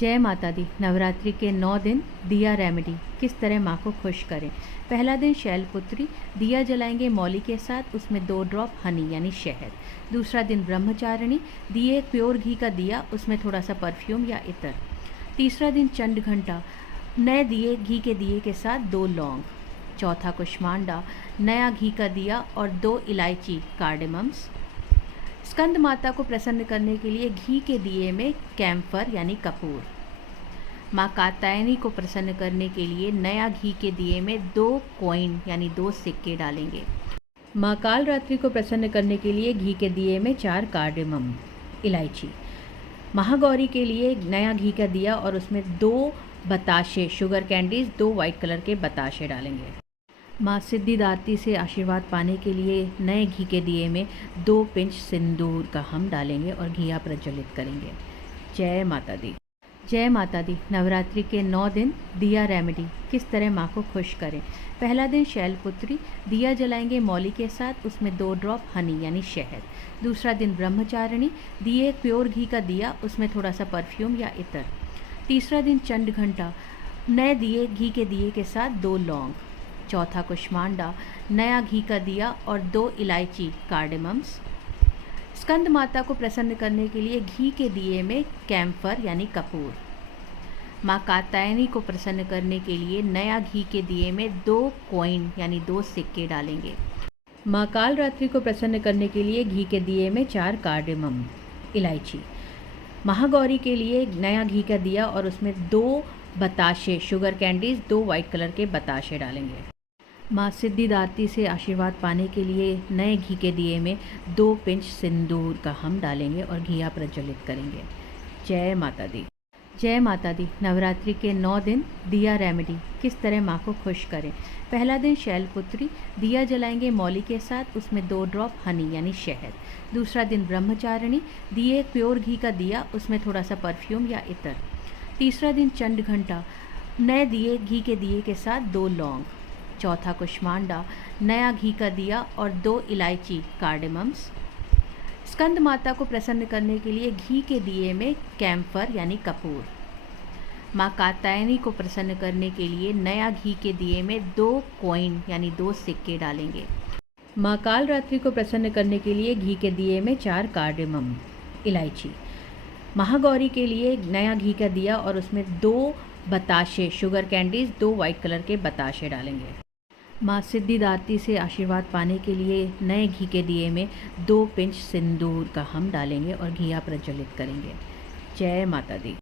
जय माता दी। नवरात्रि के 9 दिन दिया रेमेडी किस तरह माँ को खुश करें। पहला दिन शैलपुत्री, दिया जलाएंगे मौली के साथ, उसमें 2 ड्रॉप हनी यानी शहद। दूसरा दिन ब्रह्मचारिणी, दिए प्योर घी का दिया, उसमें थोड़ा सा परफ्यूम या इत्र। तीसरा दिन चंड घंटा, नए दिए घी के दिए के साथ 2 लौंग। चौथा कुष्मांडा, नया घी का दिया और 2 इलायची कार्डेमम्स। स्कंद माता को प्रसन्न करने के लिए घी के दिए में कैम्फर यानी कपूर। माँ कात्यायनी को प्रसन्न करने के लिए नया घी के दिए में 2 कॉइन यानी 2 सिक्के डालेंगे। माँ कालरात्रि को प्रसन्न करने के लिए घी के दिए में 4 कार्डेमम इलायची। महागौरी के लिए नया घी का दिया और उसमें 2 बताशे शुगर कैंडीज, 2 वाइट कलर के बताशे डालेंगे। माँ सिद्धिदात्री से आशीर्वाद पाने के लिए नए घी के दिए में 2 पिंच सिंदूर का हम डालेंगे और घिया प्रज्वलित करेंगे। जय माता दी। जय माता दी। नवरात्रि के 9 दिन दिया रेमेडी किस तरह माँ को खुश करें। पहला दिन शैलपुत्री, दिया जलाएंगे मौली के साथ, उसमें 2 ड्रॉप हनी यानी शहद। दूसरा दिन ब्रह्मचारिणी, दिए प्योर घी का दिया, उसमें थोड़ा सा परफ्यूम या इत्र। तीसरा दिन चंड घंटा, नए दिए घी के दिए के साथ 2 लौंग। चौथा कुष्मांडा, नया घी का दिया और 2 इलायची कार्डेमम्स। स्कंद माता को प्रसन्न करने के लिए घी के दिए में कैम्फर यानी कपूर। माँ कात्यायनी को प्रसन्न करने के लिए नया घी के दिए में 2 कॉइन यानी 2 सिक्के डालेंगे। माँ कालरात्रि को प्रसन्न करने के लिए घी के दिए में 4 कार्डेमम इलायची। महागौरी के लिए नया घी का दिया और उसमें 2 बताशे शुगर कैंडीज, 2 वाइट कलर के बताशे डालेंगे। माँ सिद्धिदात्री से आशीर्वाद पाने के लिए नए घी के दिए में 2 पिंच सिंदूर का हम डालेंगे और घिया प्रज्वलित करेंगे। जय माता दी। जय माता दी। नवरात्रि के 9 दिन दिया रेमेडी किस तरह माँ को खुश करें। पहला दिन शैलपुत्री, दिया जलाएंगे मौली के साथ, उसमें 2 ड्रॉप हनी यानी शहद। दूसरा दिन ब्रह्मचारिणी, दिए प्योर घी का दिया, उसमें थोड़ा सा परफ्यूम या इत्र। तीसरा दिन चंड घंटा, नए दिए घी के दिए के साथ 2 लौंग। चौथा कुष्मांडा, नया घी का दिया और 2 इलायची कार्डेमम्स। स्कंद माता को प्रसन्न करने के लिए घी के दिए में कैम्फर यानी कपूर। माँ कात्यायनी को प्रसन्न करने के लिए नया घी के दिए में 2 कॉइन यानी 2 सिक्के डालेंगे। माँ कालरात्रि को प्रसन्न करने के लिए घी के दिए में 4 कार्डेमम इलायची। महागौरी के लिए नया घी का दिया और उसमें 2 बताशे शुगर कैंडीज, 2 वाइट कलर के बताशे डालेंगे। माँ सिद्धिदात्री से आशीर्वाद पाने के लिए नए घी के दिए में 2 पिंच सिंदूर का हम डालेंगे और घिया प्रज्वलित करेंगे। जय माता दी।